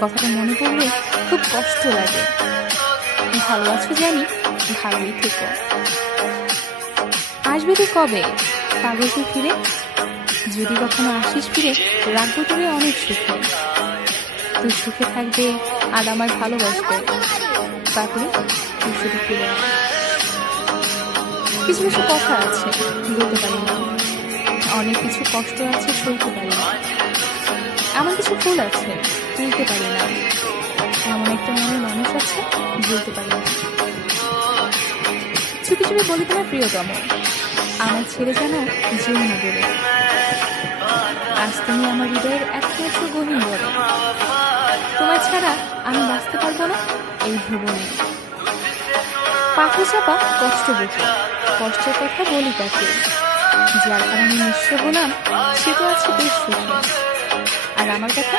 কথাটা মনে পড়লে খুব কষ্ট লাগে। ভালো আছো জানি, ভালোই থেকো। আসবে তুই কবে পাগল তুই ফিরে? যদি কখনো আসিস ফিরে, রাখবো তোরে অনেক সুখে। তুই সুখে থাকবে আর আমার ভালোবাসবে, পাগলি তুই শুধু ফিরে আয়। কিছু কিছু কথা আছে বলতে পারি না, অনেক কিছু কষ্ট আছে সইতে পারি না। এমন কিছু ফুল আছে তুলতে পারি না, এমন একটা মনের মানুষ আছে বলতে পারি না। চুপি চুপি বলি তোমার প্রিয়তম, আমার ছেড়ে যেন যেও না বলে। আজ তুমি আমার হৃদয়ের একমাত্র গহীন বলে। তোমার ছাড়া আমি বাঁচতে পারবো না এই ভুবনে। পাখি চাপা কষ্ট বহু, কষ্টের কথা বলি তাকে। যার কারণে নিঃস্ব হলাম সে তো আছে বেশ সুখে। আর আমার কথা